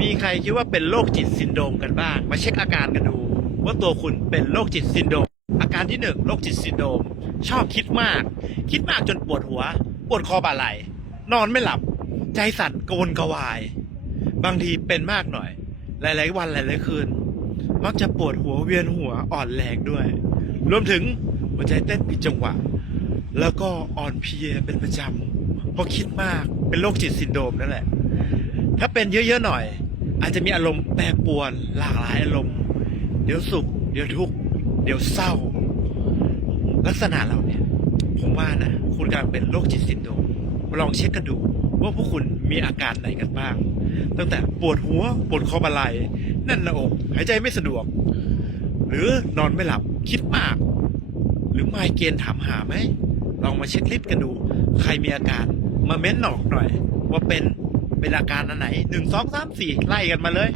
มีใครคิดว่าเป็นโรคจิตซินโดรมกันบ้าง มาเช็คอาการกันดู ว่าตัวคุณเป็นโรคจิตซินโดรมอาการที่หนึ่งโรคจิตซินโดรมชอบคิดมาก คิดมากจนปวดหัว ปวดคอบ่าไหล นอนไม่หลับ ใจสั่นกวนกวาย บางทีเป็นมากหน่อย หลาย ๆ วันหลาย ๆ คืน มักจะปวดหัวเวียนหัวอ่อนแรงด้วย รวมถึงหัวใจเต้นผิดจังหวะ แล้วก็อ่อนเพลียเป็นประจำเพราะคิดมากเป็นโรคจิตซินโดรมนั่นแหละถ้าเป็นเยอะๆหน่อย อาจจะมีอารมณ์แปรปรวนหลากหลายอารมณ์ เดี๋ยวสุข เดี๋ยวทุกข์ เดี๋ยวเศร้า ลักษณะเราเนี่ย ผมว่านะ คุณกำลังเป็นโรคจิตซินโดรมลองเช็คกันดูว่าพวกคุณมีอาการไหนกันบ้าง ตั้งแต่ปวดหัว ปวดคอบ่าไล่แน่นหน้าอก หายใจไม่สะดวก หรือนอนไม่หลับ คิดมาก หรือไมเกรนถามหาไหม ลองมาเช็คลิสต์กันดู ใครมีอาการ มาเม้นหนอกหน่อย ว่าเป็น เป็นอาการอันไหนหนึ่งสองสามสี่ไล่กันมาเลย